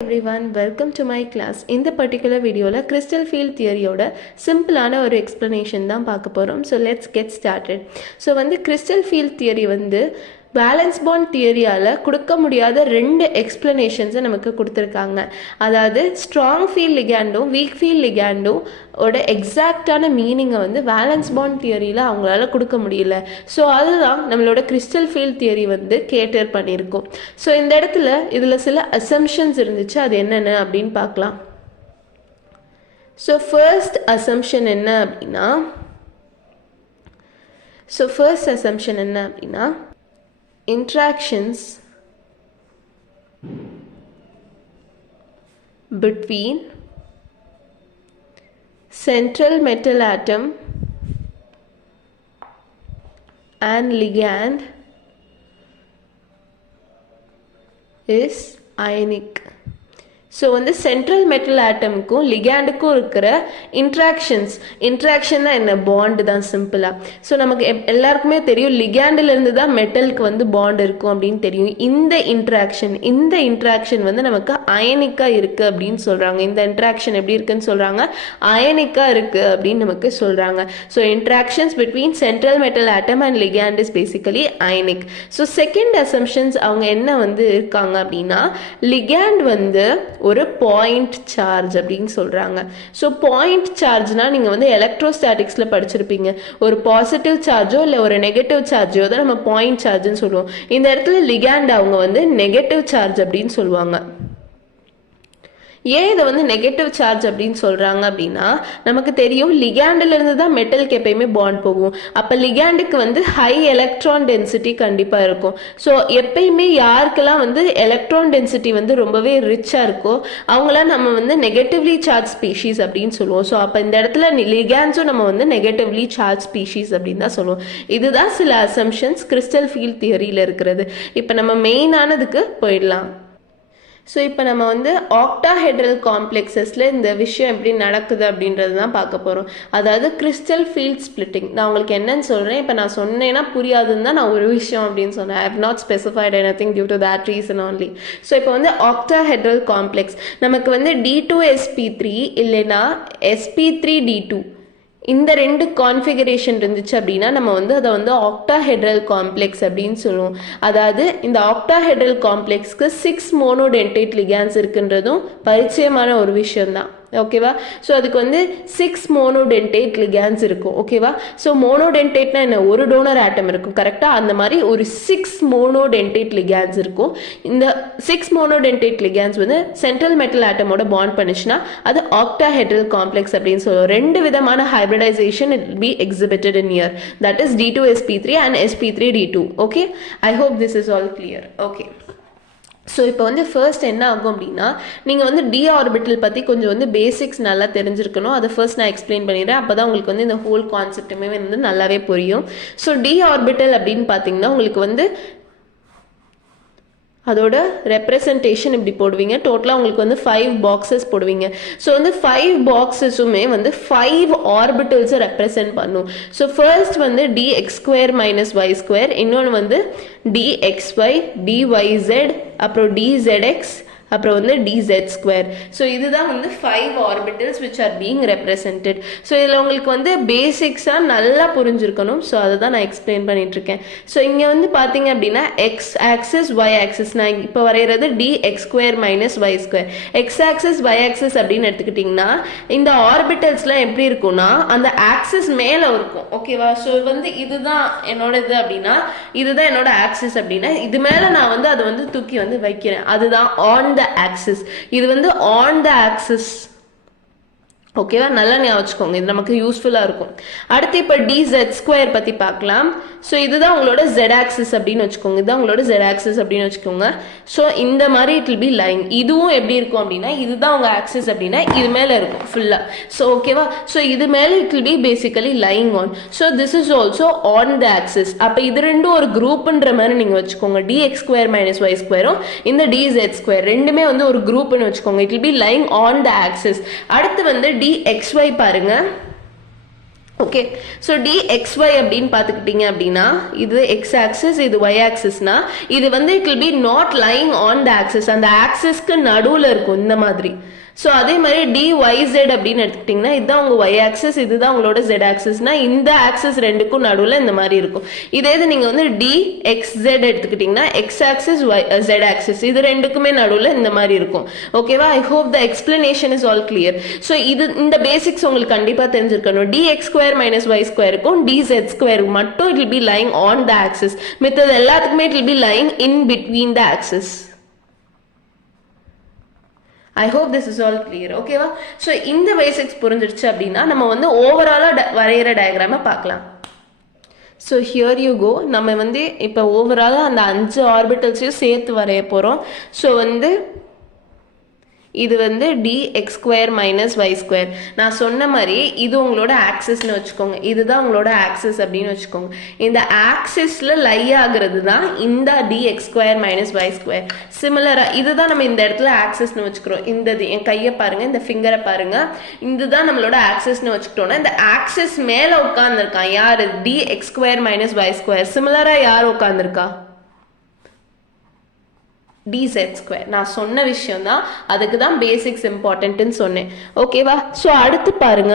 everyone, welcome to my class. In the particular video la crystal field theory oda simple ana oru explanation dhaan paaka porom. So let's get started. So வந்து crystal field theory வந்து valence bond தியரியால் கொடுக்க முடியாத ரெண்டு எக்ஸ்பிளனேஷன்ஸை நமக்கு கொடுத்துருக்காங்க. அதாவது strong field லிகாண்டும் week field லிகாண்டும் ஓட எக்ஸாக்டான மீனிங்கை வந்து வேலன்ஸ் பாண்ட் தியரியில் அவங்களால கொடுக்க முடியல. ஸோ அதுதான் நம்மளோட கிறிஸ்டல் ஃபீல்ட் தியரி வந்து கேட்டர் பண்ணியிருக்கோம். ஸோ இந்த இடத்துல இதில் சில அசம்ஷன்ஸ் இருந்துச்சு, அது என்னென்ன அப்படின்னு பார்க்கலாம். ஸோ ஃபர்ஸ்ட் அசம்ஷன் என்ன அப்படின்னா interactions between central metal atom and ligand is ionic. So வந்து சென்ட்ரல் மெட்டல் ஆட்டமுக்கும் லிகாண்டுக்கும் இருக்கிற இன்ட்ராக்ஷன்னா என்ன? பாண்டு தான் சிம்பிளாக. ஸோ நமக்கு எல்லாருக்குமே தெரியும் லிகாண்டிலேருந்து தான் மெட்டலுக்கு வந்து பாண்ட் இருக்கும் அப்படின்னு தெரியும். இந்த இன்ட்ராக்ஷன் வந்து நமக்கு அயனிக்காக இருக்குது அப்படின்னு சொல்கிறாங்க. இந்த இன்ட்ராக்ஷன் எப்படி இருக்குன்னு சொல்கிறாங்க? அயனிக்காக இருக்குது அப்படின்னு நமக்கு சொல்கிறாங்க. So interactions between central metal atom and ligand is basically ionic. So second assumptions அவங்க என்ன வந்து இருக்காங்க அப்படின்னா, லிகாண்ட் வந்து ஒரு பாயிண்ட் சார்ஜ் அப்படின்னு சொல்றாங்க. ஸோ பாயிண்ட் சார்ஜ்னா நீங்க வந்து எலக்ட்ரோஸ்டாட்டிக்ஸ்ல படிச்சிருப்பீங்க. ஒரு பாசிட்டிவ் சார்ஜோ இல்லை ஒரு நெகட்டிவ் சார்ஜோ தான் நம்ம பாயிண்ட் சார்ஜ்னு சொல்லுவோம். இந்த இடத்துல லிகாண்ட் அவங்க வந்து நெகட்டிவ் சார்ஜ் அப்படின்னு சொல்லுவாங்க. ஏன் இதை வந்து நெகட்டிவ் சார்ஜ் அப்படின்னு சொல்றாங்க அப்படின்னா, நமக்கு தெரியும் லிகாண்டில இருந்து தான் மெட்டலுக்கு எப்பயுமே பாண்ட் போகும். அப்ப லிகாண்டுக்கு வந்து ஹை எலக்ட்ரான் டென்சிட்டி கண்டிப்பா இருக்கும். ஸோ எப்பயுமே யாருக்கெல்லாம் வந்து எலக்ட்ரான் டென்சிட்டி வந்து ரொம்பவே ரிச்சா இருக்கோ அவங்களாம் நம்ம வந்து நெகட்டிவ்லி சார்ஜ் ஸ்பீஷீஸ் அப்படின்னு சொல்லுவோம். ஸோ அப்ப இந்த இடத்துல லிகாண்ட்ஸும் நம்ம வந்து நெகட்டிவ்லி சார்ஜ் ஸ்பீஷீஸ் அப்படின்னு தான் சொல்லுவோம். இதுதான் சில அசம்ஷன்ஸ் கிறிஸ்டல் ஃபீல்ட் தியரியில இருக்கிறது. இப்ப நம்ம மெயினானதுக்கு போயிடலாம். ஸோ இப்போ நம்ம வந்து ஆக்டாஹெட்ரல் காம்ப்ளெக்ஸஸில் இந்த விஷயம் எப்படி நடக்குது அப்படின்றது தான் பார்க்க போகிறோம். அதாவது கிறிஸ்டல் ஃபீல்ட் ஸ்பிளிட்டிங். நான் உங்களுக்கு என்னன்னு சொல்கிறேன், இப்போ நான் சொன்னேன்னா புரியாதுன்னு தான் நான் ஒரு விஷயம் அப்படின்னு சொன்னேன். I have not specified anything due to that reason only. So இப்போ வந்து ஆக்டாஹெட்ரல் காம்ப்ளெக்ஸ் நமக்கு வந்து D2sp3 இல்லைன்னா sp3d2 இந்த ரெண்டு கான்ஃபிகரேஷன் இருந்துச்சு அப்படின்னா நம்ம வந்து அதை வந்து ஆக்டாஹெட்ரல் காம்ப்ளெக்ஸ் அப்படின்னு சொல்லுவோம். அதாவது இந்த ஆக்டாஹெட்ரல் காம்ப்ளெக்ஸ்க்கு 6 மோனோடென்டேட் லிகாண்ட்ஸ் இருக்குன்றதும் பரிச்சயமான ஒரு விஷயம்தான். ஓகேவா? ஸோ அதுக்கு வந்து 6 மோனோடென்டேட் லிகாண்ட்ஸ் இருக்கும். ஓகேவா? ஸோ மோனோடென்டேட்னா என்ன? ஒரு டோனர் ஆட்டம் இருக்கும் கரெக்டாக. அந்த மாதிரி ஒரு 6 மோனோடென்டேட் லிகாண்ட்ஸ் இருக்கும். இந்த 6 மோனோடென்டேட் லிகாண்ட்ஸ் வந்து சென்ட்ரல் மெட்டல் ஆட்டமோட பாண்ட் பண்ணுச்சுன்னா அது ஆக்டாஹெட்ரல் காம்ப்ளெக்ஸ் அப்படின்னு சொல்லுவோம். ரெண்டு விதமான hybridization it will be exhibited in here, that is D2sp3 and sp3d2. okay, I hope this is all clear. okay, so இப்போ வந்து ஃபர்ஸ்ட் என்ன ஆகும் அப்படின்னா, நீங்கள் வந்து டி ஆர்பிட்டல் பற்றி கொஞ்சம் வந்து பேசிக்ஸ் நல்லா தெரிஞ்சிருக்கணும். அதை ஃபர்ஸ்ட் நான் எக்ஸ்பிளைன் பண்ணிடுறேன். அப்போ தான் உங்களுக்கு வந்து இந்த ஹோல் கான்செப்ட்டுமே வந்து நல்லாவே புரியும். ஸோ டி ஆர்பிட்டல் அப்படின்னு பார்த்தீங்கன்னா உங்களுக்கு வந்து அதோட ரெப்ரசன்டேஷன் இப்படி போடுவீங்க. டோட்டலாக உங்களுக்கு வந்து 5 பாக்ஸஸ் போடுவீங்க. ஸோ வந்து 5 பாக்ஸஸுமே வந்து 5 ஆர்பிட்டல்ஸை ரெப்ரசன்ட் பண்ணும். ஸோ ஃபர்ஸ்ட் வந்து dx² - y², இன்னொன்று வந்து dxy, dyz, அப்புறம் dzx, அப்புறம் வந்து dz². ஸோ இதுதான் வந்து 5 orbitals which are being represented. So இதில் உங்களுக்கு வந்து பேசிக்ஸாக நல்லா புரிஞ்சிருக்கணும். ஸோ அதை தான் நான் எக்ஸ்பிளைன் பண்ணிட்டு இருக்கேன். ஸோ இங்கே வந்து பார்த்தீங்க அப்படின்னா எக்ஸ் ஆக்சிஸ் ஒய் ஆக்சிஸ், நான் இப்போ வரைகிறது dx² - y². X axis Y axis அப்படின்னு எடுத்துக்கிட்டிங்கன்னா இந்த ஆர்பிட்டல்ஸ்லாம் எப்படி இருக்கும்னா அந்த ஆக்சிஸ் மேலே இருக்கும். ஓகேவா? ஸோ வந்து இதுதான் என்னோட இது அப்படின்னா, இதுதான் என்னோட ஆக்சிஸ் அப்படின்னா இது மேலே நான் வந்து அதை வந்து தூக்கி வந்து வைக்கிறேன். அதுதான் ஆன் the axis. இது வந்து on the axis. ஓகேவா? நல்லா ஞாபகம் வச்சுக்கோங்க, இது நமக்கு யூஸ்ஃபுல்லாக இருக்கும். அடுத்து இப்போ dz² பற்றி பார்க்கலாம். ஸோ இதுதான் உங்களோட z ஆக்சிஸ் அப்படின்னு வச்சுக்கோங்க. இதுதான் உங்களோட z ஆக்சிஸ் அப்படின்னு வச்சுக்கோங்க. ஸோ இந்த மாதிரி இட் வில் பி லைன். இதுவும் எப்படி இருக்கும் அப்படின்னா, இதுதான் உங்கள் ஆக்சிஸ் அப்படின்னா இது மேலே இருக்கும் ஃபுல்லாக. ஸோ ஓகேவா? ஸோ இது மேலே it will B basically lying on. So this is also on the axis. அப்போ இது ரெண்டும் ஒரு குரூப்ன்ற மாதிரி நீங்கள் வச்சுக்கோங்க. dx² - y²ம் இந்த dz² ரெண்டுமே வந்து ஒரு குரூப்னு வச்சுக்கோங்க. It will be lying on the axis. அடுத்து வந்து dxy பாருங்க. ஓகே, ஸோ dxy அப்படின்னு பார்த்துக்கிட்டீங்க அப்படின்னா இது x ஆக்சிஸ், இது y ஆக்சிஸ்னா இது வந்து it will B not lying on the axis, அந்த ஆக்சிஸ்க்கு நடுவில் இருக்கும் இந்த மாதிரி. ஸோ அதே மாதிரி dyz அப்படின்னு எடுத்துக்கிட்டிங்கன்னா இதுதான் உங்கள் y ஆக்சிஸ், இதுதான் உங்களோட z ஆக்சிஸ்னா இந்த ஆக்சிஸ் ரெண்டுக்கும் நடுவில் இந்த மாதிரி இருக்கும். இதே இது நீங்கள் வந்து dxz எடுத்துக்கிட்டிங்கன்னா x ஆக்சிஸ் z ஆக்சிஸ் இது ரெண்டுக்குமே நடுவில் இந்த மாதிரி இருக்கும். ஓகேவா? I hope the explanation is all clear. So இது இந்த பேசிக்ஸ் உங்களுக்கு கண்டிப்பாக தெரிஞ்சிருக்கணும். dx² - y² இருக்கும், dz² மட்டும் it will be lying on the axis, மித்தது எல்லாத்துக்குமே it will be lying in between the axis. I hope this is all clear. ஓகேவா? ஸோ இந்த பேசிக்ஸ் புரிஞ்சிருச்சு அப்படின்னா நம்ம வந்து ஓவராலாக வரைகிற டயக்ராமை பார்க்கலாம். So here you go. நம்ம வந்து இப்போ ஓவராலாக அந்த 5 ஆர்பிட்டல்ஸையும் சேர்த்து வரைய போகிறோம். ஸோ வந்து இது வந்து dx² - y². நான் சொன்ன மாதிரி இது உங்களோட ஆக்சிஸ்னு வச்சுக்கோங்க, இதுதான் உங்களோட ஆக்சிஸ் அப்படின்னு வச்சுக்கோங்க. இந்த ஆக்சிஸ்ல லை ஆகுறது தான் இந்த dx² - y². சிமிலரா இதுதான் நம்ம இந்த இடத்துல ஆக்சிஸ்னு வச்சுக்கிறோம். இந்த என் கையை பாருங்க, இந்த ஃபிங்கரை பாருங்க, இதுதான் நம்மளோட ஆக்சிஸ்னு வச்சுக்கிட்டோம்னா இந்த ஆக்சிஸ் மேல உட்கார்ந்துருக்கான் யாரு? dx² - y². சிமிலரா யார் உட்கார்ந்துருக்கா? dz². நான் சொன்ன விஷயம் தான், அதுக்கு தான் பேசிக்ஸ் இம்பார்ட்டன்ட்னு சொன்னேன். ஓகேவா? ஸோ அடுத்து பாருங்க,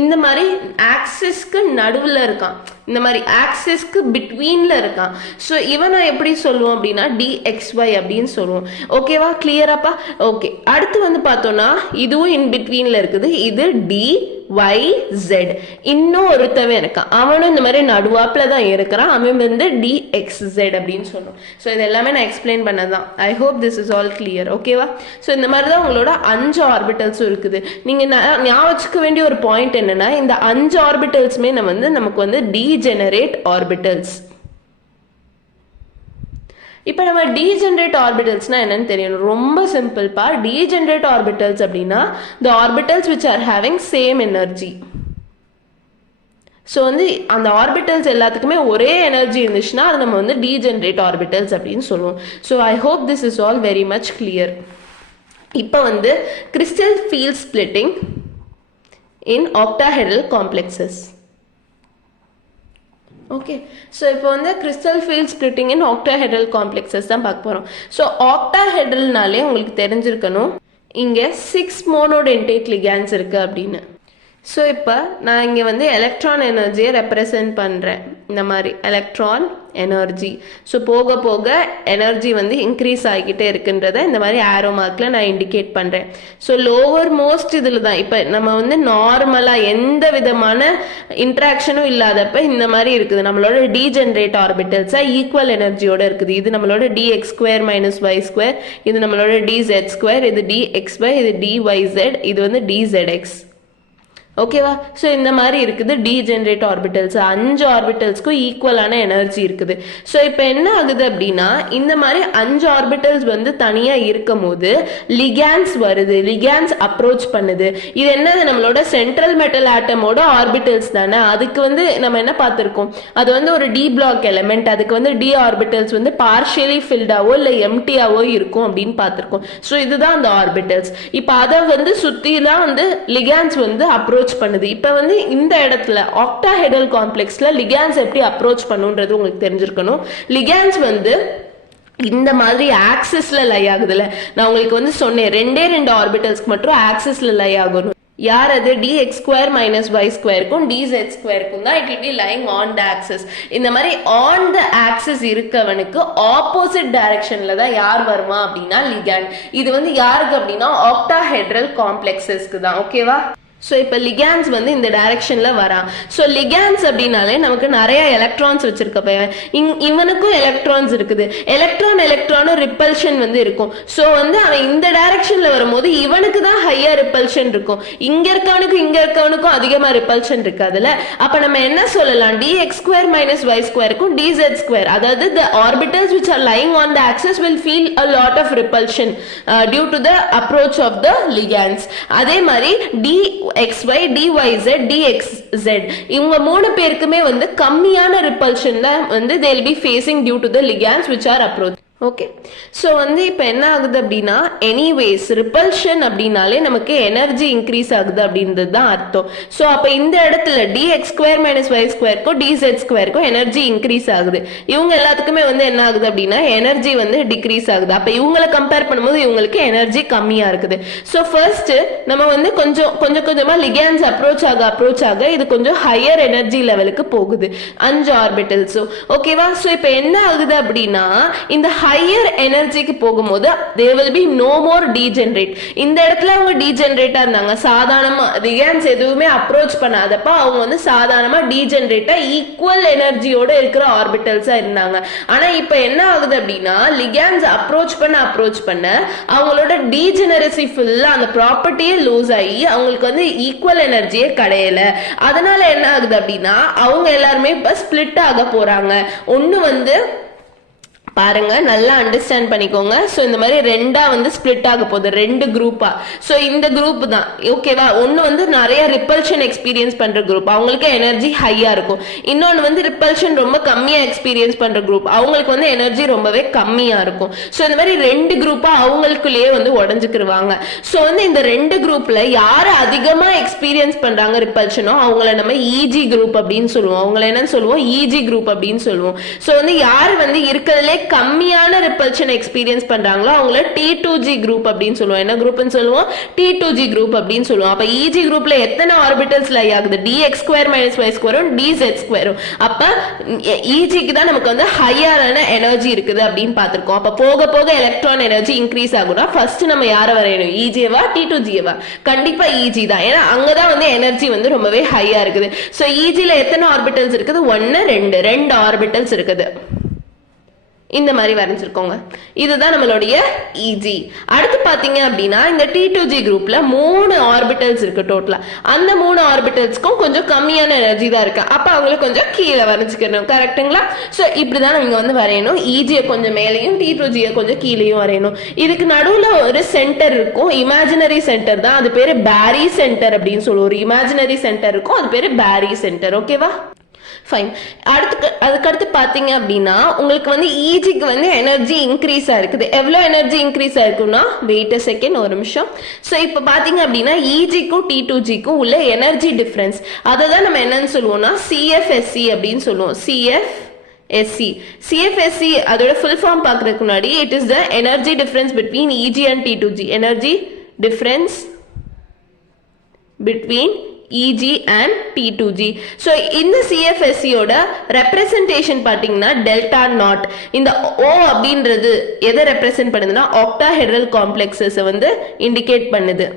இந்த மாதிரி ஆக்சிஸ்க்கு நடுவில் இருக்கான், இந்த மாதிரி ஆக்சிஸ்க்கு பிட்வீன்ல இருக்கான். ஸோ இவனை எப்படி சொல்லுவோம் அப்படின்னா dxy அப்படின்னு சொல்லுவோம். ஓகேவா? கிளியராப்பா? ஓகே, அடுத்து வந்து பார்த்தோம்னா இதுவும் இன் பிட்வீன்ல இருக்குது, இது dyz. இன்னும் ஒருத்தவன் இருக்கான், அவனும் இந்த மாதிரி நடுவாப்புல தான் இருக்கிறான், அவன் வந்து dxz அப்படின்னு சொல்லுவோம். ஸோ இது எல்லாமே நான் எக்ஸ்பிளைன் பண்ணதான். ஐ hope this is all clear. ஓகேவா? ஸோ இந்த மாதிரி தான் உங்களோட 5 ஆர்பிட்டல்ஸும் இருக்குது. நீங்கள் ஞாபகம் வச்சுக்க வேண்டிய ஒரு பாயிண்ட் என்னன்னா, இந்த 5 ஆர்பிட்டல்ஸுமே நமக்கு வந்து degenerate orbitals. இப்போ நம்ம degenerate orbitals என்னன்னு தெரியணும். ரொம்ப சிம்பிள் பா. degenerate orbitals அப்படின்னா the orbitals which are having same energy. So வந்து அந்த ஆர்பிட்டல்ஸ் எல்லாத்துக்குமே ஒரே எனர்ஜி இருந்துச்சுன்னா அது நம்ம வந்து degenerate orbitals அப்படின்னு சொல்லுவோம். So I hope this is all very much clear. இப்போ வந்து crystal field splitting in octahedral complexes. Okay, so இப்போ வந்து கிறிஸ்டல் ஃபீல்ட் ஸ்பிளிட்டிங் இன் ஆக்டாஹெட்ரல் காம்ப்ளெக்ஸஸ் தான் பார்க்க போகிறோம். ஸோ ஆக்டாஹெட்ரல்னாலே உங்களுக்கு தெரிஞ்சிருக்கணும் இங்கே 6 மோனோடென்டேட் லிகாண்ட்ஸ் இருக்குது அப்படின்னு. ஸோ இப்போ நான் இங்கே வந்து எலக்ட்ரான் எனர்ஜியை ரெப்ரசன்ட் பண்ணுறேன், இந்த மாதிரி எலக்ட்ரான் எனர்ஜி. ஸோ போக போக எனர்ஜி வந்து இன்க்ரீஸ் ஆகிக்கிட்டே இருக்குன்றதை இந்த மாதிரி ஆரோ மார்க்கில் நான் இண்டிகேட் பண்ணுறேன். ஸோ லோவர் மோஸ்ட் இதில் தான் இப்போ நம்ம வந்து நார்மலாக எந்த விதமான இன்ட்ராக்ஷனும் இல்லாதப்ப இந்த மாதிரி இருக்குது. நம்மளோட டீஜென்ரேட் ஆர்பிட்டல்ஸாக ஈக்குவல் எனர்ஜியோட இருக்குது. இது நம்மளோட dx² - y², இது நம்மளோட dz², இது dxy, இது dyz, இது வந்து dzx. ஓகேவா? ஸோ இந்த மாதிரி இருக்குது டீஜென்ரேட் ஆர்பிட்டல்ஸ். 5 ஆர்பிட்டல்ஸ்க்கும் ஈக்குவலான எனர்ஜி இருக்குது. ஸோ இப்போ என்ன ஆகுது அப்படின்னா, இந்த மாதிரி 5 ஆர்பிட்டல்ஸ் வந்து தனியாக இருக்கும் போது லிகாண்ட்ஸ் வருது, லிகாண்ட்ஸ் அப்ரோச் பண்ணுது. இது என்னது? நம்மளோட சென்ட்ரல் மெட்டல் ஆட்டமோட ஆர்பிட்டல்ஸ் தானே. அதுக்கு வந்து நம்ம என்ன பார்த்துருக்கோம், அது வந்து ஒரு டி பிளாக் எலிமெண்ட், அதுக்கு வந்து டி ஆர்பிட்டல்ஸ் வந்து பார்ஷியலி ஃபில்டாவோ இல்லை எம்டியாவோ இருக்கும் அப்படின்னு பார்த்துருக்கோம். ஸோ இதுதான் அந்த ஆர்பிட்டல்ஸ். இப்போ அதை வந்து சுற்றிலாம் வந்து லிகாண்ட்ஸ் வந்து அப்ரோச் பண்ணுது. இப்ப வந்து இந்த இடத்துல ஆக்டாஹெட்ரல் காம்ப்ளெக்ஸ்ல லிகாண்ட்ஸ் எப்படி அப்ரோச் பண்ணுன்றது உங்களுக்கு தெரிஞ்சிருக்கணும். லிகாண்ட்ஸ் வந்து இந்த மாதிரி ஆக்சிஸ்ல லை ஆகுதுல, நான் உங்களுக்கு வந்து சொன்னேன் 2 ஆர்பிட்டல்ஸ்க்கு மட்டும் ஆக்சிஸ்ல லை ஆகணும். யார் அது? dx² - y²க்கும் dz²க்கும் தான் it will be lying on the axis. இந்த மாதிரி ஆன் த ஆக்சிஸ் இருக்கவனுக்கு ஆப்போசிட் டைரக்ஷன்ல தான் யார் வருமா அப்படின்னா லிகாண்ட். இது வந்து யாருக்கு அப்படின்னா ஆக்டாஹெட்ரல் காம்ப்ளெக்ஸஸ்க்கு தான். ஓகேவா? ஸோ இப்போ லிகாண்ட்ஸ் வந்து இந்த டைரக்ஷனில் வரான். ஸோ லிகாண்ட்ஸ் அப்படின்னாலே நமக்கு நிறைய எலக்ட்ரான்ஸ் வச்சிருக்கப்ப இவனுக்கும் எலக்ட்ரான்ஸ் இருக்குது. எலக்ட்ரானும் ரிப்பல்ஷன் வந்து இருக்கும். ஸோ வந்து அவன் இந்த டைரக்ஷனில் வரும்போது இவனுக்கு தான் ஹையர் ரிப்பல்ஷன் இருக்கும், இங்கே இருக்கவனுக்கும் அதிகமாக ரிப்பல்ஷன் இருக்காதுல்ல. அப்போ நம்ம என்ன சொல்லலாம், dx² - y²க்கும் dz², அதாவது the orbitals which are lying on the axis will feel a lot of repulsion due to the approach of the ligands. அதே மாதிரி dxy, dyz, dxz இவங்க 3 பேருக்குமே வந்து கம்மியான ரிப்பல்ஷன்ல வந்து they will be facing due to the ligands which are approach. Okay. So வந்து இப்போ என்ன ஆகுது அப்படின்னா, எனிவேஸ் ரிப்பல்ஷன் அப்படின்னாலே நமக்கு எனர்ஜி இன்க்ரீஸ் ஆகுது அப்படின்றது தான் அர்த்தம். ஸோ அப்போ இந்த இடத்துல dx ஸ்கொயர் மைனஸ் ஒய் ஸ்கொயருக்கும் dz ஸ்கொயருக்கும் எனர்ஜி இன்க்ரீஸ் ஆகுது. இவங்க எல்லாத்துக்குமே வந்து என்ன ஆகுது அப்படின்னா எனர்ஜி வந்து டிக்ரீஸ் ஆகுது. அப்போ இவங்களை கம்பேர் பண்ணும்போது இவங்களுக்கு எனர்ஜி கம்மியாக இருக்குது. ஸோ ஃபர்ஸ்ட் நம்ம வந்து கொஞ்சம் கொஞ்சமாக லிகேண்ட்ஸ் அப்ரோச் ஆக இது கொஞ்சம் ஹையர் எனர்ஜி லெவலுக்கு போகுது, 5 ஆர்பிட்டல்ஸோ. ஓகேவா? ஸோ இப்போ என்ன ஆகுது அப்படின்னா இந்த ஹையர் எனர்ஜிக்கு போகும்போது they will be no more degenerate. இந்த இடத்துல அவங்க டீஜெனரேட்டா இருந்தாங்க, சாதாரணமா லிகேண்ட்ஸ் எதுவுமே அப்ரோச் பண்ணாதப்ப அவங்க வந்து சாதாரணமா டீஜெனரேட்டா ஈக்குவல் எனர்ஜியோட இருக்கிற ஆர்பிட்டல்ஸா இருந்தாங்க. ஆனா இப்ப என்ன ஆகுது அப்படின்னா லிகேண்ட்ஸ் அப்ரோச் பண்ண அவங்களோட டீஜெனரசி ஃபுல்லா அந்த ப்ராப்பர்ட்டியே லூஸ் ஆகி அவங்களுக்கு வந்து ஈக்குவல் எனர்ஜியே கிடையல. அதனால என்ன ஆகுது அப்படின்னா அவங்க எல்லாருமே இப்ப ஸ்பிளிட் ஆக போறாங்க. ஒன்னு வந்து பாருங்க, நல்லா அண்டர்ஸ்டாண்ட் பண்ணிக்கோங்க. ஸோ இந்த மாதிரி ரெண்டா வந்து ஸ்பிளிட் ஆக போகுது, 2 குரூப்பா. ஸோ இந்த குரூப் தான் ஓகேவா. ஒன்னு வந்து நிறைய ரிப்பல்ஷன் எக்ஸ்பீரியன்ஸ் பண்ற குரூப், அவங்களுக்கு எனர்ஜி ஹையா இருக்கும். இன்னொன்னு வந்து ரிப்பல்ஷன் ரொம்ப கம்மியா எக்ஸ்பீரியன்ஸ் பண்ற குரூப், அவங்களுக்கு வந்து எனர்ஜி ரொம்பவே கம்மியா இருக்கும். ஸோ இந்த மாதிரி 2 குரூப்பா அவங்களுக்குள்ளேயே வந்து உடஞ்சுக்கிருவாங்க. ஸோ வந்து இந்த 2 குரூப்ல யாரு அதிகமா எக்ஸ்பீரியன்ஸ் பண்றாங்க ரிப்பல்ஷனோ அவங்கள நம்ம இஜி குரூப் அப்படின்னு சொல்லுவோம். அவங்கள என்னன்னு சொல்லுவோம்? இஜி குரூப் அப்படின்னு சொல்லுவோம். ஸோ வந்து யாரு வந்து இருக்கிறதுலே கம்மியான ரிப்பல்ஷன் எக்ஸ்பீரியன்ஸ் பண்றாங்களோ அவங்கள T2G குரூப் அப்படின்னு சொல்லுவோம். என்ன குரூப்னு சொல்லுவோம்? T2G குரூப் அப்படின்னு சொல்லுவோம். அப்ப EG குரூப்ல எத்தனை ஆர்பிட்டல்ஸ் லை ஆகுது? dx square minus y ஸ்கொயரும் dz ஸ்கொயரும். அப்ப EGக்கு தான் நமக்கு வந்து ஹையரான எனர்ஜி இருக்குது அப்படின்னு பார்த்திருக்கோம். அப்ப போக போக எலக்ட்ரான் எனர்ஜி இன்க்ரீஸ் ஆகும்னா ஃபர்ஸ்ட் நம்ம யாரை வரையணும்? EGவா T2Gவா? கண்டிப்பா EG தான். ஏன்னா அங்கதான் வந்து எனர்ஜி வந்து ரொம்பவே ஹையா இருக்குது. சோ EGல எத்தனை ஆர்பிட்டல்ஸ் இருக்குது? 1 2 ஆர்பிட்டல்ஸ் இருக்குது. இந்த மாதிரி வரைஞ்சிருக்கோங்க. இதுதான் நம்மளுடைய EG. அடுத்து பாத்தீங்க அப்படின்னா இந்த T2G குரூப்ல 3 ஆர்பிட்டல்ஸ் இருக்கு டோட்டலா. அந்த 3 ஆர்பிட்டல்ஸ்க்கும் கொஞ்சம் கம்மியான எனர்ஜி தான் இருக்கு. அப்ப அவங்களுக்கு கொஞ்சம் கீழே வரைஞ்சுக்கணும். கரெக்டுங்களா? சோ இப்படிதான் நீங்க வந்து வரையணும். EG கொஞ்சம் மேலையும் T2G கொஞ்சம் கீழேயும் வரையணும். இதுக்கு நடுவுல ஒரு சென்டர் இருக்கும், இமேஜினரி சென்டர் தான். அது பேரு பேரி சென்டர் அப்படின்னு சொல்லுவோம். ஒரு இமேஜினரி சென்டர் இருக்கும், அது பேரு பேரி சென்டர். ஓகேவா? ஃபைன். அதுக்கடுத்து பார்த்தீங்க அப்படின்னா உங்களுக்கு வந்து EGக்கு வந்து எனர்ஜி இன்க்ரீஸ் ஆயிருக்குது. எவ்வளோ எனர்ஜி இன்க்ரீஸ் ஆயிருக்குன்னா, வெயிட் அ செகண்ட், ஒரு நிமிஷம். ஸோ இப்போ பார்த்தீங்க அப்படின்னா EGக்கும் T2Gக்கும் உள்ள எனர்ஜி டிஃப்ரென்ஸ் அதை தான் நம்ம என்னன்னு சொல்லுவோம்னா CFSE அப்படின்னு சொல்லுவோம். CFSE அதோட ஃபுல் ஃபார்ம் பார்க்கறதுக்கு முன்னாடி it is the energy difference between EG and T2G. Energy difference between EG and T2G. So இந்த CFSE ஓட ரெப்ரசன்டேஷன் பாத்தீங்கன்னா டெல்டா நாட். இந்த O அப்படின்றது எதை ரெப்ரசன்ட் பண்ணுதுன்னா ஆக்டாஹெட்ரல் காம்ப்ளெக்ஸஸ் வந்து இண்டிகேட் பண்ணுது.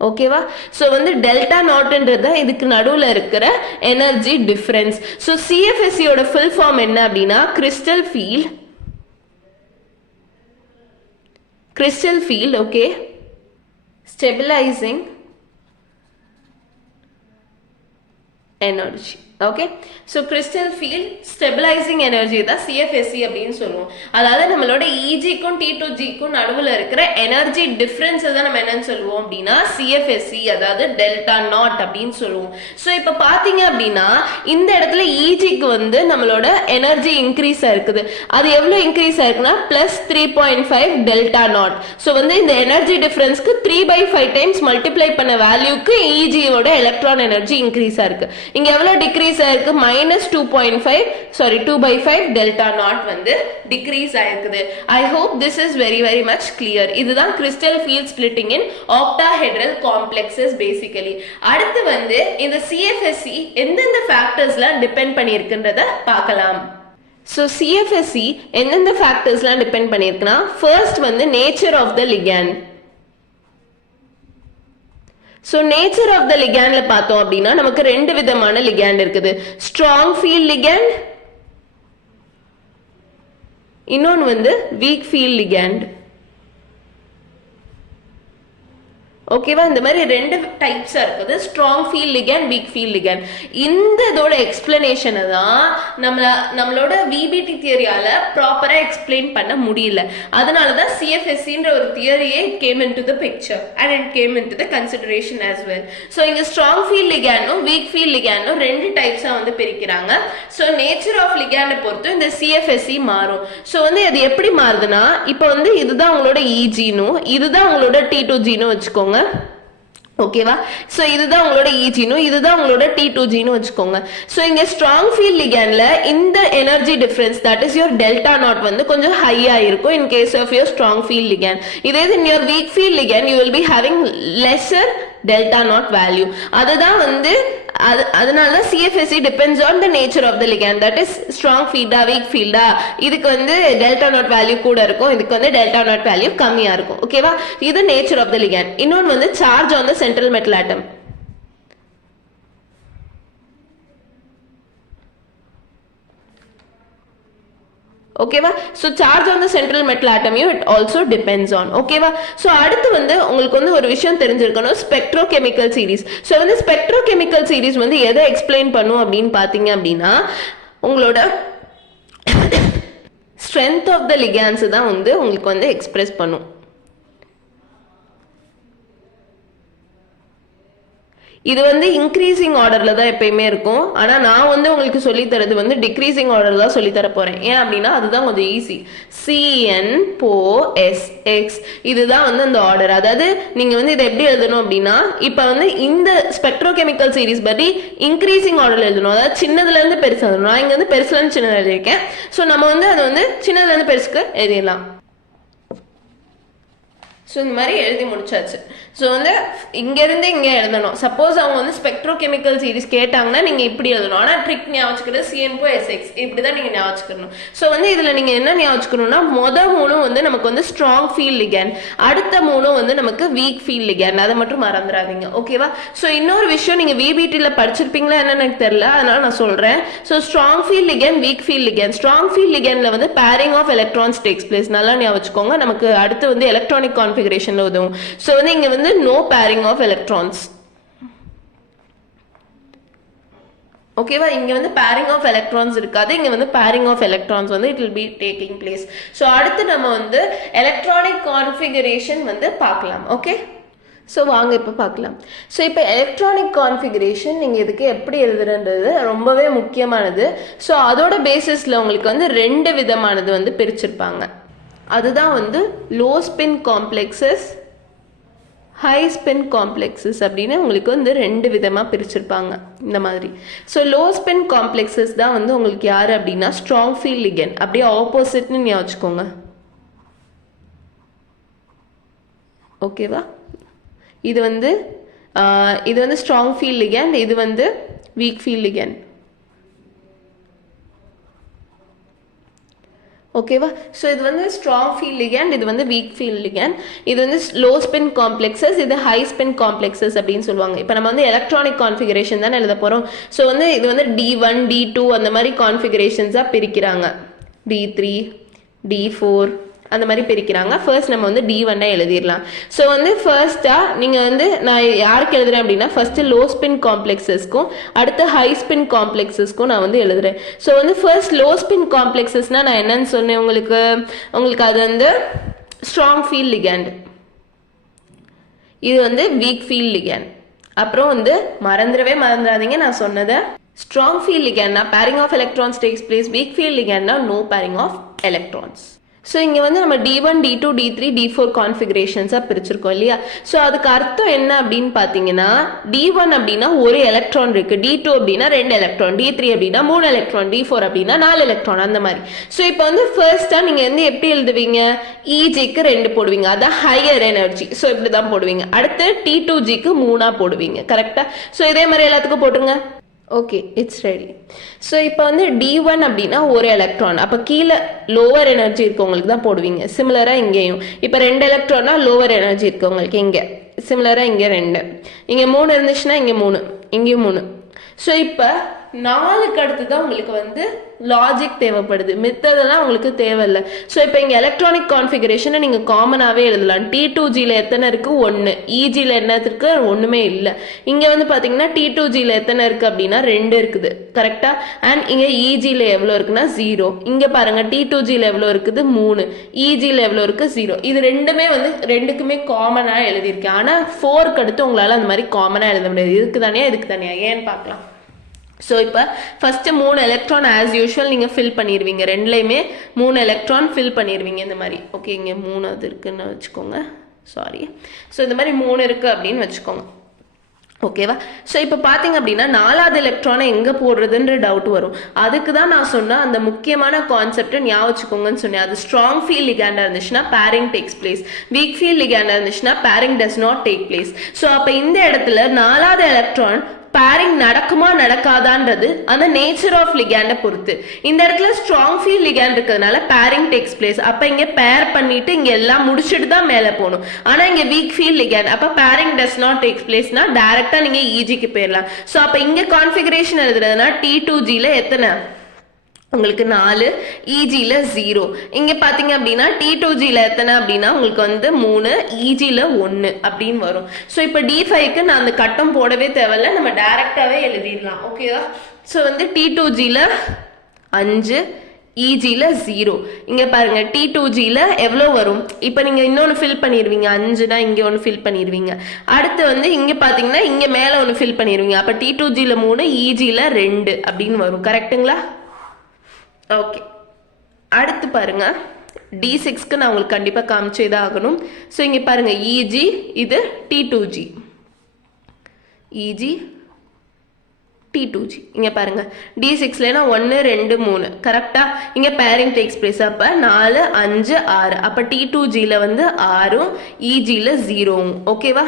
ஓகேவா? சோ வந்து டெல்டா நாட்ன்றது இதுக்கு நடுவுல இருக்கிற எனர்ஜி டிஃபரன்ஸ். சோ CFSE ஓட ஃபுல் ஃபார்ம் என்ன அப்படின்னா crystal field okay stabilising energy. Okay, so crystal field stabilising energy தான் CFSE அப்படின்னு சொல்லுவோம். அதாவது நம்மளோட EGக்கும் T2Gக்கும் நடுவில் இருக்கிற எனர்ஜி டிஃபரன்ஸ் தான் நம்ம என்னன்னு சொல்லுவோம் அப்படின்னா CFSE, அதாவது டெல்டா நாட் அப்படின்னு சொல்லுவோம். ஸோ இப்போ பார்த்தீங்க அப்படின்னா இந்த இடத்துல EGக்கு வந்து நம்மளோட எனர்ஜி இன்க்ரீஸ் ஆயிருக்குது. அது எவ்வளோ இன்க்ரீஸ் ஆயிருக்குன்னா +3.5 டெல்டா நாட். ஸோ வந்து இந்த எனர்ஜி டிஃபரன்ஸ்க்கு 3/5 டைம்ஸ் மல்டிப்ளை பண்ண வேல்யூக்கு EGயோட எலக்ட்ரான் எனர்ஜி இன்க்ரீஸ் ஆயிருக்கு. இங்க எவ்வளோ டிக்ரீஸ் ஆயிருக்கு? -2.5 டெல்டா நாட் வந்து டிக்ரீஸ் ஆயிருக்குது. ஐ hope this is very very much clear. இதுதான் கிறிஸ்டல் ஃபீல்ட் ஸ்பிளிட்டிங் இன் ஆக்டாஹெட்ரல் காம்ப்ளெக்ஸஸ் பேசிக்கலி. அடுத்து வந்து இந்த CFSE எந்தெந்த ஃபேக்டர்ஸ்லாம் டிபெண்ட் பண்ணியிருக்குன்றத பார்க்கலாம். ஸோ CFSE எந்தெந்த ஃபேக்டர்ஸ்லாம் டிபெண்ட் பண்ணியிருக்குன்னா, ஃபர்ஸ்ட் வந்து nature of the ligand. So nature of the லிகேண்ட்ல பார்த்தோம் அப்படின்னா நமக்கு 2 விதமான லிகேண்ட் இருக்குது. ஸ்ட்ராங் ஃபீல்ட் லிகேண்ட், இன்னொன்று வந்து வீக் ஃபீல்ட் லிகேண்ட். ஓகேவா? இந்த மாதிரி ரெண்டு டைப்ஸா இருக்குது, strong field ligand, weak field ligand. இந்த இதோட எக்ஸ்பிளனேஷனை தான் நம்மளோட விபிடி தியரியால ப்ராப்பரா எக்ஸ்பிளைன் பண்ண முடியல. அதனாலதான் சிஎஃப்எஸ்சின்ற ஒரு தியரியே came into the picture and it came into the consideration as well. So இங்க ஸ்ட்ராங் ஃபீல்ட் லிகேண்டும் வீக் ஃபீல்ட் லிகேண்டும் ரெண்டு டைப்ஸா வந்து பிரிக்கிறாங்க. ஸோ நேச்சர் ஆஃப் லிகேண்டை பொறுத்து இந்த சிஎஃப்எஸ்சி மாறும். ஸோ வந்து அது எப்படி மாறுதுன்னா, இப்போ வந்து இதுதான் உங்களோட இஜினும் இதுதான் உங்களோட T2Gன்னு வச்சுக்கோங்க. ஓகேவா? சோ இதுதான் உங்களோட இஜினும் இதுதான் உங்களோட T2Gன்னு வச்சுக்கோங்க. சோ இங்க ஸ்ட்ராங் ஃபீல்ட் லிகேண்ட்ல இந்த energy difference that is your delta naught வந்து கொஞ்சம் ஹையா இருக்கும் in case of your strong field ligand. இதே in your weak field ligand you will be having lesser delta naught value. அதுதான் வந்து அதனால CFSE depends on the nature of the ligand, that is strong ஃபீல்டா weak ஃபீல்டா. இதுக்கு வந்து delta naught value கூட இருக்கும், இதுக்கு வந்து டெல்டா நாட் வேல்யூ கம்மியா இருக்கும். ஓகேவா? இது நேச்சர் ஆஃப் த லிகேண்ட். இன்னொன்று வந்து charge on the central metal atom. ஓகேவா? So charge on the central metal ஆட்டமையும் இட் ஆல்சோ டிபெண்ட்ஸ் ஆன். ஓகேவா? ஸோ அடுத்து வந்து உங்களுக்கு வந்து ஒரு விஷயம் தெரிஞ்சிருக்கணும், ஸ்பெக்ட்ரோகெமிக்கல் சீரீஸ். ஸோ வந்து ஸ்பெக்ட்ரோகெமிக்கல் சீரீஸ் வந்து எதை எக்ஸ்பிளைன் பண்ணும் அப்படின்னு பார்த்தீங்க அப்படின்னா, உங்களோட ஸ்ட்ரென்த் ஆஃப் த லிகேண்ட்ஸ் தான் வந்து உங்களுக்கு வந்து எக்ஸ்பிரஸ் பண்ணும். இது வந்து இன்க்ரீசிங் ஆர்டர்ல தான் எப்பயுமே இருக்கும். ஆனா நான் வந்து உங்களுக்கு சொல்லி தரது வந்து டிக்ரீசிங் ஆர்டர் தான் சொல்லி தர போறேன். ஏன் அப்படின்னா அதுதான் கொஞ்சம் ஈஸி. CN4SX இதுதான் வந்து அந்த ஆர்டர். அதாவது நீங்க வந்து இதை எப்படி எழுதணும் அப்படின்னா, இப்ப வந்து இந்த ஸ்பெக்ட்ரோகெமிக்கல் சீரீஸ் படி இன்க்ரீசிங் ஆர்டர்ல எழுதணும். அதாவது சின்னதுல இருந்து பெருசு எழுதணும். நான் இங்க வந்து பெருசுல இருந்து சின்னது எழுதியிருக்கேன். ஸோ நம்ம வந்து அதை வந்து சின்னதுல இருந்து பெருசுக்கு எழுதிடலாம். ஸோ இந்த மாதிரி எழுதி முடிச்சாச்சு. ஸோ வந்து இங்கேருந்து இங்கே எழுதணும். சப்போஸ் அவங்க வந்து ஸ்பெக்ட்ரோகெமிக்கல் சீரீஸ் கேட்டாங்கன்னா நீங்கள் இப்படி எழுதணும். ஆனால் ட்ரிக் ஞாபகம் CN4SX இப்படி தான் நீங்கள் ஞாபகம். ஸோ வந்து இதில் நீங்கள் என்ன ஞாபகம்னா, மொதல் மூணும் வந்து நமக்கு வந்து ஸ்ட்ராங் ஃபீல்ட் லிகேண்ட், அடுத்த மூணும் வந்து நமக்கு வீக் ஃபீல்ட் லிகேண்ட். அதை மட்டும் மறந்துடாதீங்க. ஓகேவா? ஸோ இன்னொரு விஷயம் நீங்கள் விபிடியில் படிச்சிருப்பீங்களா என்னன்னு எனக்கு தெரியல, அதனால நான் சொல்கிறேன். So strong field ligand, weak field ligand. Strong field லிகேண்டில் வந்து pairing of electrons takes place. நல்லா ஞாபகம். நமக்கு அடுத்து வந்து எலக்ட்ரானிக் கான்ஃபிகரேஷன்ல உதவும். ஸோ வந்து இங்க வந்து no pairing of electrons. ஓகேவா? இங்க வந்து pairing of electrons இருக்காது. இங்க வந்து pairing of electrons வந்து it will be taking place. So அடுத்து நம்ம வந்து எலக்ட்ரானிக் கான்ஃபிகரேஷன் வந்து பார்க்கலாம். ஓகே? ஸோ வாங்க இப்போ பார்க்கலாம். ஸோ இப்போ எலக்ட்ரானிக் கான்ஃபிகரேஷன் நீங்கள் இதுக்கு எப்படி எழுதுறது ரொம்பவே முக்கியமானது. ஸோ அதோட பேசிஸில் உங்களுக்கு வந்து ரெண்டு விதமானது வந்து பிரிச்சிருப்பாங்க. அதுதான் வந்து low spin complexes, high spin complexes அப்படின்னு உங்களுக்கு வந்து ரெண்டு விதமாக பிரிச்சிருப்பாங்க இந்த மாதிரி. ஸோ லோ ஸ்பின் காம்ப்ளெக்ஸஸ் தான் வந்து உங்களுக்கு யார் அப்படின்னா ஸ்ட்ராங் ஃபீல்ட் லிகேண்ட். அப்படியே ஆப்போசிட்னு ஞாபகம் வச்சுக்கோங்க. ஓகேவா? இது வந்து ஸ்ட்ராங் ஃபீல்ட் லிகேண்ட், இது வந்து வீக் ஃபீல்ட் லிகேண்ட். ஓகேவா? ஸோ இது வந்து ஸ்ட்ராங் ஃபீல்ட் லிகேண்ட், இது வந்து வீக் ஃபீல்ட் லிகேண்ட். இது வந்து லோ ஸ்பின் காம்ப்ளெக்ஸஸ், இது ஹை ஸ்பின் காம்ப்ளெக்ஸஸ் அப்படின்னு சொல்லுவாங்க. இப்போ நம்ம வந்து எலக்ட்ரானிக் கான்ஃபிகரேஷன் தான் எழுத போகிறோம். ஸோ வந்து இது வந்து D1 D2 அந்த மாதிரி கான்ஃபிகரேஷன்ஸாக பிரிக்கிறாங்க. D3 D4 அந்த மாதிரி பிரிக்கிறாங்க. ஃபர்ஸ்ட் நம்ம வந்து D1 எழுதிடலாம். ஸோ வந்து ஃபர்ஸ்டா நீங்கள் வந்து நான் யாருக்கு எழுதுறேன் அப்படின்னா, ஃபர்ஸ்ட் லோ ஸ்பின் காம்ப்ளெக்ஸஸ்க்கும் அடுத்து ஹை ஸ்பின் காம்ப்ளெக்ஸஸ்க்கும் நான் வந்து எழுதுறேன். ஸோ வந்து ஃபர்ஸ்ட் லோ ஸ்பின் காம்ப்ளெக்ஸஸ்னா நான் என்னன்னு சொன்னேன் உங்களுக்கு அது வந்து ஸ்ட்ராங் ஃபீல்ட் லிகேண்ட், இது வந்து வீக் ஃபீல்ட் லிகேண்ட். அப்புறம் வந்து மறந்துடாதீங்க நான் சொன்னதை. ஸ்ட்ராங் ஃபீல்ட் லிகேண்ட்னா pairing of electrons takes place, weak field லிகேண்ட்னா no pairing of electrons. So இங்கே வந்து நம்ம D1 D2 D3 D4 கான்ஃபிகரேஷன்ஸாக பிரிச்சிருக்கோம் இல்லையா? ஸோ அதுக்கு அர்த்தம் என்ன அப்படின்னு பார்த்தீங்கன்னா, D1 அப்படின்னா ஒரு எலக்ட்ரான் இருக்கு, D2 அப்படின்னா 2 எலக்ட்ரான், D3 அப்படின்னா 3 எலக்ட்ரான், D4 அப்படின்னா 4 எலக்ட்ரான், அந்த மாதிரி. ஸோ இப்போ வந்து ஃபர்ஸ்டா நீங்க வந்து எப்படி எழுதுவீங்க, EGக்கு 2 போடுவீங்க, அதான் ஹையர் எனர்ஜி. ஸோ இப்படி தான் போடுவீங்க. அடுத்து T2Gக்கு 3 போடுவீங்க. கரெக்டா? ஸோ இதே மாதிரி எல்லாத்துக்கும் போட்டுருங்க. Okay, it's ready. ஸோ இப்போ வந்து D1 அப்படின்னா ஒரு எலக்ட்ரான், அப்போ கீழே லோவர் எனர்ஜி இருக்கவங்களுக்கு தான் போடுவீங்க. சிமிலராக இங்கேயும் இப்போ 2 எலக்ட்ரான்னா லோவர் எனர்ஜி இருக்கவங்களுக்கு இங்கே சிமிலராக இங்கே 2, இங்கே 3 இருந்துச்சுன்னா இங்கே 3, இங்கேயும் 3. ஸோ இப்போ 4க்கு அடுத்து தான் உங்களுக்கு வந்து லாஜிக் தேவைப்படுது, மித்ததெல்லாம் உங்களுக்கு தேவையில்லை. ஸோ இப்போ இங்கே எலக்ட்ரானிக் கான்ஃபிகரேஷனை நீங்கள் காமனாகவே எழுதலாம். T2Gல எத்தனை இருக்குது? 1. EGல என்ன இருக்கு? ஒன்றுமே இல்லை. இங்கே வந்து பார்த்தீங்கன்னா T2Gல எத்தனை இருக்குது அப்படின்னா 2 இருக்குது, கரெக்டா? அண்ட் இங்கே EGல எவ்வளோ இருக்குன்னா 0. இங்கே பாருங்க T2Gல எவ்வளோ இருக்குது? 3. EGல எவ்வளோ இருக்குது? 0. இது ரெண்டுமே வந்து ரெண்டுக்குமே காமனாக எழுதியிருக்கேன். ஆனால் 4க்கு அடுத்து உங்களால் அந்த மாதிரி காமனாக எழுத முடியாது. இதுக்கு தனியா இதுக்கு தனியா ஏன்னு பார்க்கலாம். ஸோ இப்போ ஃபஸ்ட்டு 3 எலக்ட்ரான் ஆஸ் யூஷுவல் நீங்கள் ஃபில் பண்ணிடுவீங்க. ரெண்டுலேயுமே 3 எலக்ட்ரான் ஃபில் பண்ணிடுவீங்க இந்த மாதிரி. ஓகே, இங்கே 3 அது இருக்குன்னு வச்சுக்கோங்க, சாரி. ஸோ இந்த மாதிரி 3 இருக்குது அப்படின்னு வச்சுக்கோங்க, ஓகேவா? ஸோ இப்போ பார்த்தீங்க அப்படின்னா 4வது எலக்ட்ரானை எங்கே போடுறதுன்ற டவுட் வரும். அதுக்கு தான் நான் சொன்னேன் அந்த முக்கியமான கான்செப்டை ஞாபகம் வச்சுக்கோங்கன்னு சொன்னேன். அது ஸ்ட்ராங் ஃபீல்ட் லிகாண்டா இருந்துச்சுன்னா pairing takes place, weak field லிகாண்டா இருந்துச்சுன்னா pairing does not take place. So அப்போ இந்த இடத்துல 4வது எலக்ட்ரான் பேரிங் நடக்குமா நடக்காதான்றது அந்த நேச்சர் ஆஃப் லிகாண்டை பொறுத்து. இந்த இடத்துல ஸ்ட்ராங் ஃபீல்ட் லிகாண்ட் இருக்கிறதுனால பேரிங் டேக்ஸ் பிளேஸ். அப்ப இங்க பேர் பண்ணிட்டு இங்க எல்லாம் முடிச்சுட்டு தான் மேல போகணும். ஆனா இங்க வீக் ஃபீல்ட் லிகாண்ட், அப்ப பேரிங் டஸ் நாட் டேக்ஸ் பிளேஸ்னா டைரக்டா நீங்க EGக்கு போயிடலாம். ஸோ அப்ப இங்க கான்ஃபிகரேஷன் எழுதுறதுனா T2Gல எத்தனை உங்களுக்கு 4, EGல 0. இங்க பாத்தீங்க அப்படின்னா T2Gல எத்தனை அப்படின்னா உங்களுக்கு வந்து 3, EGல 1 அப்படின்னு வரும். ஸோ இப்போ D5க்கு நான் அந்த கட்டம் போடவே தேவையில்ல, நம்ம டைரக்டாவே எழுதிடலாம், ஓகேவா? ஸோ வந்து T2Gல 5, EGல 0. இங்க பாருங்க T2Gல எவ்வளோ வரும்? இப்போ நீங்க இன்னொன்று ஃபில் பண்ணிடுவீங்க, 5னா இங்க ஒன்று ஃபில் பண்ணிடுவீங்க. அடுத்து வந்து இங்க பாத்தீங்கன்னா இங்க மேல ஒன்று ஃபில் பண்ணிடுவீங்க. அப்ப T2Gல 3, EGல 2 அப்படின்னு வரும், கரெக்டுங்களா? ஓகே, அடுத்து பாருங்க D6க்கு நான் உங்களுக்கு கண்டிப்பா காமிச்சே தான் ஆகணும். ஸோ இங்க பாருங்க EG, இது T2G, EG T2G. இங்க பாருங்க D6ல 1 2 3, கரெக்டா? இங்க பேரிங் டேக்ஸ் பிளேஸ். அப்ப 4 5 6, அப்ப T2Gல வந்து 6, EGல 0, ஓகேவா?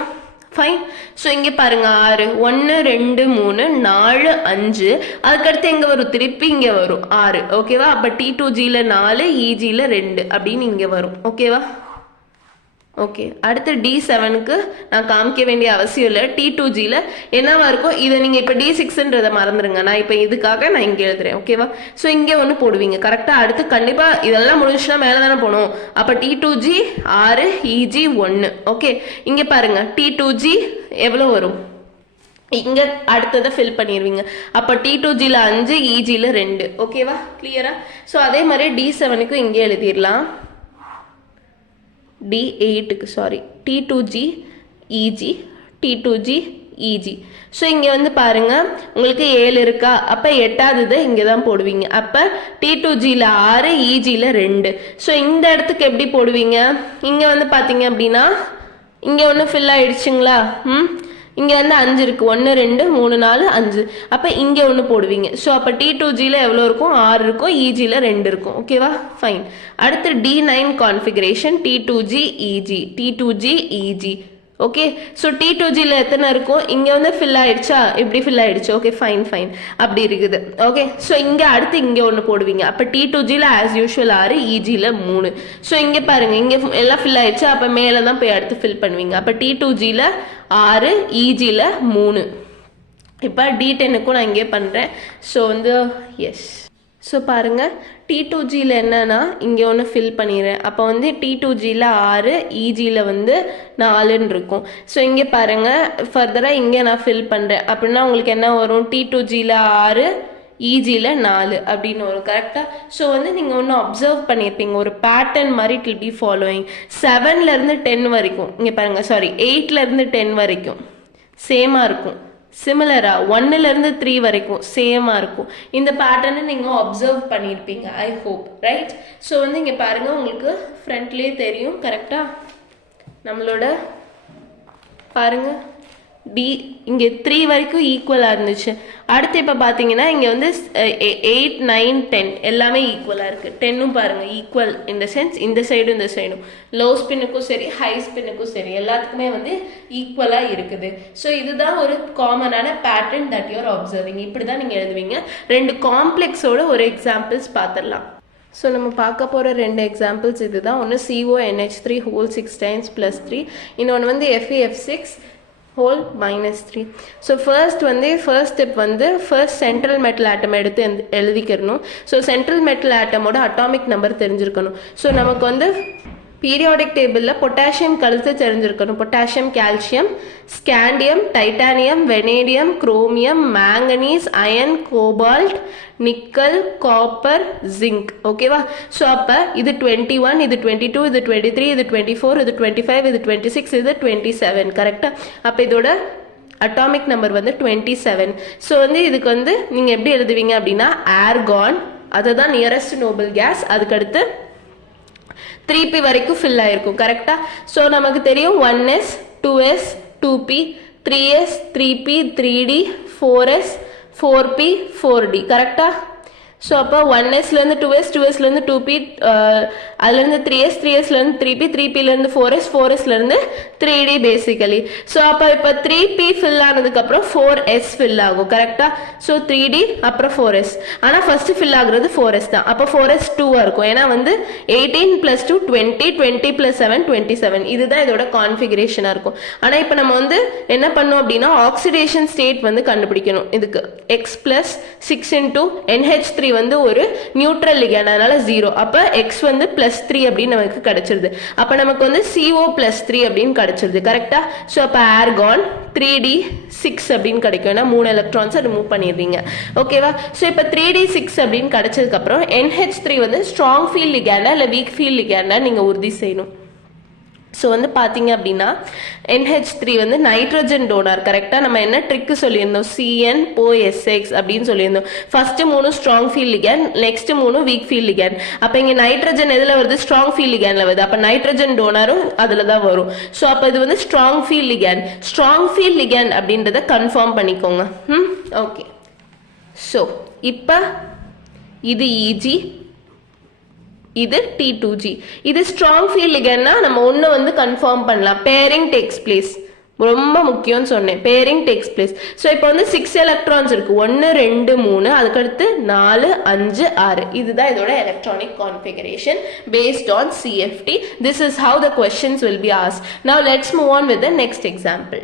ஃபைன். ஸோ இங்கே பாருங்க 6 1 2 3 4 5, அதுக்கடுத்து எங்கே வரும்? திருப்பி இங்கே வரும் 6, ஓகேவா? அப்போ T2Gல 4, EGல 2 அப்படின்னு இங்கே வரும், ஓகேவா? ஓகே, அடுத்து D7க்கு நான் காமிக்க வேண்டிய அவசியம் இல்லை. T2Gல என்னவா இருக்கும்? இதை நீங்கள் இப்போ D6ன்றதை மறந்துடுங்க. நான் இப்போ இதுக்காக நான் இங்கே எழுதுறேன், ஓகேவா? ஸோ இங்கே ஒன்று போடுவீங்க, கரெக்டாக? அடுத்து கண்டிப்பாக இதெல்லாம் முடிஞ்சுன்னா மேலே தானே போகணும். அப்போ T2G 6, EG 1, ஓகே? இங்கே பாருங்க T2G எவ்வளோ வரும்? இங்கே அடுத்ததை ஃபில் பண்ணிடுவீங்க. அப்போ T2Gல 5, EGல 2, ஓகேவா? கிளியரா? ஸோ அதே மாதிரி D7க்கும் இங்கே எழுதிடலாம். D8க்கு sorry T2G EG, T2G EG. So இங்கே வந்து பாருங்க உங்களுக்கு 7 இருக்கா? அப்போ 8வது இங்கே தான் போடுவீங்க. அப்போ T2Gல 6, EGல 2. ஸோ இந்த இடத்துக்கு எப்படி போடுவீங்க? இங்கே வந்து பார்த்தீங்க அப்படின்னா இங்கே ஒன்று ஃபில் ஆயிடுச்சுங்களா? இங்கே வந்து 5 இருக்கு, 1 2 3 4 5. அப்போ இங்கே ஒன்று போடுவீங்க. ஸோ அப்போ T2Gல எவ்வளோ இருக்கும்? 6 இருக்கும், EGல 2 இருக்கும், ஓகேவா? ஃபைன். அடுத்து D9 configuration T2G EG, T2G EG, okay? So T2Gல எத்தனை இருக்கும்? இங்கே வந்து ஃபில் ஆயிடுச்சா? இப்படி ஃபில் ஆயிடுச்சு, ஓகே? ஃபைன் ஃபைன், அப்படி இருக்குது, ஓகே? ஸோ இங்கே அடுத்து இங்கே ஒன்று போடுவீங்க. அப்போ T2Gல ஆஸ் யூஷுவல் 6, EGல 3. ஸோ இங்கே பாருங்க இங்கே எல்லாம் ஃபில் ஆயிடுச்சு. அப்போ மேலே தான் போய் அடுத்து ஃபில் பண்ணுவீங்க. அப்போ T2Gல 6, EGல 3. இப்போ D10க்கும் நான் இங்கே பண்ணுறேன். ஸோ வந்து எஸ். ஸோ பாருங்கள் T2Gல என்னன்னா இங்கே ஒன்று ஃபில் பண்ணிடுறேன். அப்போ வந்து T2Gல 6, EGல வந்து 4ன்னு இருக்கும். ஸோ இங்கே பாருங்கள் ஃபர்தராக இங்கே நான் ஃபில் பண்ணுறேன். அப்படின்னா உங்களுக்கு என்ன வரும்? T2Gல 6, EGல 4 அப்படின்னு வரும், கரெக்டாக? ஸோ வந்து நீங்கள் ஒன்று அப்சர்வ் பண்ணியிருப்பீங்க, ஒரு பேட்டர்ன் மாதிரி இட் வில் பி ஃபாலோயிங். 7லேருந்து 10 வரைக்கும் இங்கே பாருங்கள், சாரி 8லேருந்து 10 வரைக்கும் சேமாக இருக்கும். சிமிலரா 1லேருந்து 3 வரைக்கும் சேமா இருக்கும். இந்த பேட்டர்னை நீங்கள் அப்சர்வ் பண்ணியிருப்பீங்க, ஐ ஹோப், ரைட்? ஸோ வந்து இங்கே பாருங்கள் உங்களுக்கு ஃப்ரண்ட்லேயே தெரியும், கரெக்டாக? நம்மளோட பாருங்கள் இங்கே 3 வரைக்கும் ஈக்குவலாக இருந்துச்சு. அடுத்து இப்போ பார்த்தீங்கன்னா இங்கே வந்து 8 9 10 எல்லாமே ஈக்குவலாக இருக்குது. 10ம் பாருங்கள் ஈக்குவல் இந்த சென்ஸ், இந்த சைடும் இந்த சைடும், லோ ஸ்பின்னுக்கும் சரி ஹை ஸ்பின்னுக்கும் சரி எல்லாத்துக்குமே வந்து ஈக்குவலாக இருக்குது. ஸோ இதுதான் ஒரு காமனான பேட்டர்ன் தட் யூஆர் அப்சர்விங். இப்படி தான் நீங்கள் எழுதுவீங்க. 2 காம்ப்ளெக்ஸோட ஒரு எக்ஸாம்பிள்ஸ் பார்த்துடலாம். ஸோ நம்ம பார்க்க போகிற 2 எக்ஸாம்பிள்ஸ் இது தான். ஒன்று CONH3 whole 6 times plus 3, இன்னொன்று வந்து FeF6 whole minus 3. So first step first central metal atom எடுத்து எழுதிக்கிறணும். So central metal atom ஓட atomic number தெரிஞ்சிருக்கணும். So நமக்கு periodic table potassium கழுத்து தெரிஞ்சிருக்கணும். potassium, calcium, scandium, titanium, vanadium, chromium, manganese, iron, cobalt, nickel, copper, zinc. ஓகேவா? So அப்போ இது 21, இது 22, இது 23, இது 24, இது 25, இது 26, இது 27. கரெக்டாக? அப்போ இதோட அட்டாமிக் நம்பர் 27. ஸோ இதுக்கு நீங்கள் எப்படி எழுதுவீங்க அப்படின்னா ஆர்கான், அதை தான் நியரஸ்ட் நோபல் கேஸ், அதுக்கடுத்து 3p வரைக்கும் ஃபில் ஆயிருக்கும். கரெக்டா? ஸோ நமக்கு தெரியும் 1s, 2s, 2p, 3s, 3p, 3d, 4s, 4p, 4d. கரெக்டா? ஸோ அப்போ 1sலேருந்து 2s, 2sலேருந்து 2p, அதுலேருந்து 3s, 3sலேருந்து 3p, 3pலேருந்து 4s, 4sலேருந்து 3d basically. So அப்போ இப்போ 3p ஃபில் ஆனதுக்கப்புறம் 4s ஃபில் ஆகும். கரெக்டாக? ஸோ 3d அப்புறம் 4s. ஆனால் ஃபஸ்ட்டு ஃபில் ஆகுறது 4s தான். அப்போ 4s 2ஆக இருக்கும். ஏன்னா 18 + 2 20, 20 + 7 27. இதுதான் இதோட கான்ஃபிகரேஷனாக இருக்கும். ஆனால் இப்போ நம்ம என்ன பண்ணோம் அப்படின்னா ஆக்சிடேஷன் ஸ்டேட் கண்டுபிடிக்கணும். இதுக்கு x + 6 × NH3 ஒரு நியூட்ரல் லிகேண்ட், அதனால 0. அப்ப x +3 அப்படின்னு நமக்கு கிடைச்சிருது. அப்ப நமக்கு CO +3 அப்படின்னு கிடைச்சிருது. கரெக்டா? சோ அப்ப ஆர்கான் 3d6 அப்படின்னு கிடைக்கும். ஏன்னா 3 எலக்ட்ரான்ஸ் ரிமூவ் பண்ணிடுறீங்க. ஓகேவா? சோ இப்ப 3d6 அப்படின்னு கிடைச்சதுக்கு அப்புறம் NH3 ஸ்ட்ராங் ஃபீல்ட் லிகேண்டா இல்ல வீக் ஃபீல்ட் லிகேண்டா நீங்க உறுதி செய்யணும். ஸோ பார்த்தீங்க அப்படின்னா NH3 நைட்ரஜன் டோனார். கரெக்டாக? நம்ம என்ன ட்ரிக்கு சொல்லியிருந்தோம்? CN-OSX அப்படின்னு சொல்லியிருந்தோம். First 3 strong field ligand, next 3 week field ligand. அப்போ இங்கே நைட்ரஜன் எதில் வருது? ஸ்ட்ராங் ஃபீல்ட் லிகேண்ட்ல வருது. அப்போ நைட்ரஜன் டோனாரும் அதில் தான் வரும். ஸோ அப்போ இது strong field ligand. Strong field ligand அப்படின்றத கன்ஃபார்ம் பண்ணிக்கோங்க. ஓகே. ஸோ இப்போ இது EG, இது T2G. இது ஸ்ட்ராங் ஃபீல்ட் லிகேண்ட்னா நம்ம ஒன்று கன்ஃபார்ம் பண்ணலாம். Pairing takes place. ரொம்ப முக்கியம்னு சொன்னேன். Bearing takes place. ஸோ இப்போ 6 எலக்ட்ரான்ஸ் இருக்கு. 1 2 3, அதுக்கடுத்து 4 5 6. இதுதான் இதோட electronic configuration based on CFT. This is how the questions will be asked. Now let's move on with the next example.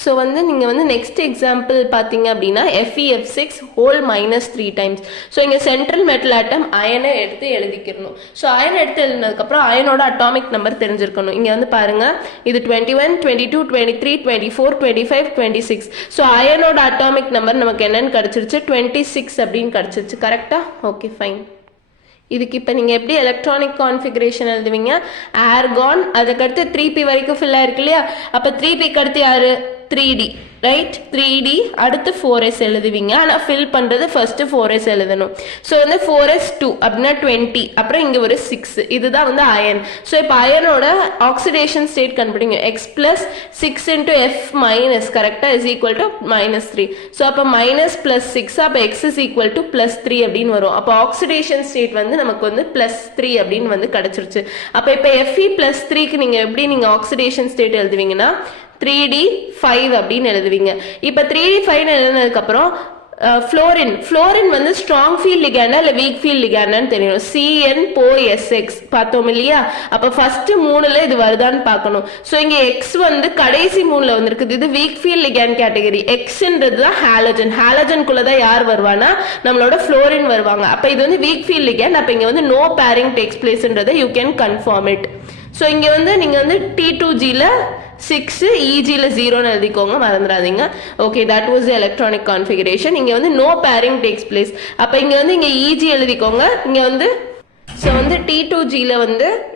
So நீங்கள் நெக்ஸ்ட் எக்ஸாம்பிள் பார்த்தீங்க அப்படின்னா FeF6 whole -3 times. ஸோ இங்கே central metal ஆட்டம் அயனை எடுத்து எழுதிக்கிறணும். So அயனை எடுத்து எழுதினதுக்கப்புறம் அயனோட atomic number தெரிஞ்சிருக்கணும். இங்கே பாருங்க, இது 21, 22, 23, 24, 25, 26. ஸோ அயனோட அட்டாமிக் நம்பர் நமக்கு என்னன்னு கிடச்சிருச்சு? 26 அப்படின்னு கிடச்சிருச்சு. கரெக்டா? Okay, fine. இதுக்கு இப்போ நீங்கள் எப்படி எலக்ட்ரானிக் கான்ஃபிகரேஷன் எழுதுவீங்க? ஆர்கான், அதுக்கடுத்து 3p வரைக்கும் ஃபில் ஆயிருக்கு இல்லையா? அப்போ 3pக்கு அடுத்து யாரு? 3d, right? 3d அடுத்து 4s எழுதுவீங்க. ஆனால் ஃபில் பண்ணுறது ஃபர்ஸ்ட் 4s எழுதணும். ஸோ 4s 2 அப்படின்னா 20, அப்புறம் இங்கே ஒரு 6. இதுதான் அயன். ஸோ இப்போ அயனோட ஆக்சிடேஷன் ஸ்டேட் கண்டுபிடிங்க. x + 6 × F- கரெக்டாக இஸ் ஈக்குவல் டு -3. ஸோ அப்போ -+6, அப்போ x இஸ் ஈக்குவல் டு +3 அப்படின்னு வரும். அப்போ ஆக்சிடேஷன் ஸ்டேட் நமக்கு +3 அப்படின்னு கிடைச்சிருச்சு. அப்போ இப்போ Fe+3க்கு நீங்கள் எப்படி ஆக்சிடேஷன் ஸ்டேட் எழுதுவீங்கன்னா 3d5 அப்படின்னு எழுதுவீங்க. இப்போ 3d5 எழுதுனதுக்கு அப்புறம் ஃப்ளோரின் ஸ்ட்ராங் ஃபீல்ட் லிகேண்டா இல்ல வீக் ஃபீல்ட் லிகேண்டான்னு தெரியணும். CN-OSX பார்த்தோம் இல்லையா? அப்ப ஃபர்ஸ்ட் 3ல இது வருதான்னு பார்க்கணும். ஸோ இங்க எக்ஸ் கடைசி 3ல வந்திருக்குது. இது வீக் ஃபீல்ட் லிகேண்ட் கேட்டகரி. எக்ஸ்ன்றது தான் ஹாலஜன். ஹாலஜனுக்குள்ள தான் யார் வருவானா? நம்மளோட ஃப்ளோரின் வருவாங்க. அப்ப இது வீக் ஃபீல்ட் லிகேண்ட். அப்ப இங்க நோ பேரிங் டேக்ஸ் பிளேஸ்ன்றதை you can confirm it. So இங்க நீங்க T2Gல 6, EGல 0ன்னு எழுதிக்கோங்க, மறந்துடாதீங்க. Okay, that was the electronic configuration. இங்க நோ பேரிங் டேக்ஸ் பிளேஸ். அப்ப இங்க இங்க EG எழுதிக்கோங்க. இங்க ஸோ T2Gல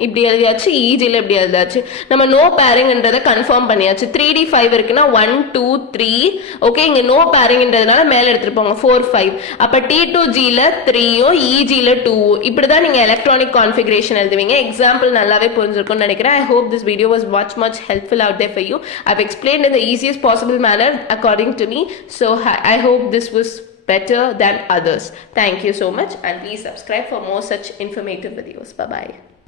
இப்படி எழுதியாச்சு, EGல இப்படி எழுதாச்சு. நம்ம நோ பேரிங்ன்றதை கன்ஃபார்ம் பண்ணியாச்சு. 3d5 இருக்குன்னா 1 2 3. ஓகே, இங்க நோ பேரிங்ன்றதுனால மேல எடுத்துட்டு போங்க 4 5. அப்ப T2Gல 3யும் EGல 2ம். இப்படிதான் நீங்க எலக்ட்ரானிக் கான்ஃபிகரேஷன் எழுதுவீங்க. எக்ஸாம்பிள் நல்லாவே புரிஞ்சிருக்கும்னு நினைக்கிறேன். I hope this video was much helpful out there for you. I've explained in the easiest possible manner according to me. So I hope this was better than others. Thank you so much, and please subscribe for more such informative videos. Bye bye.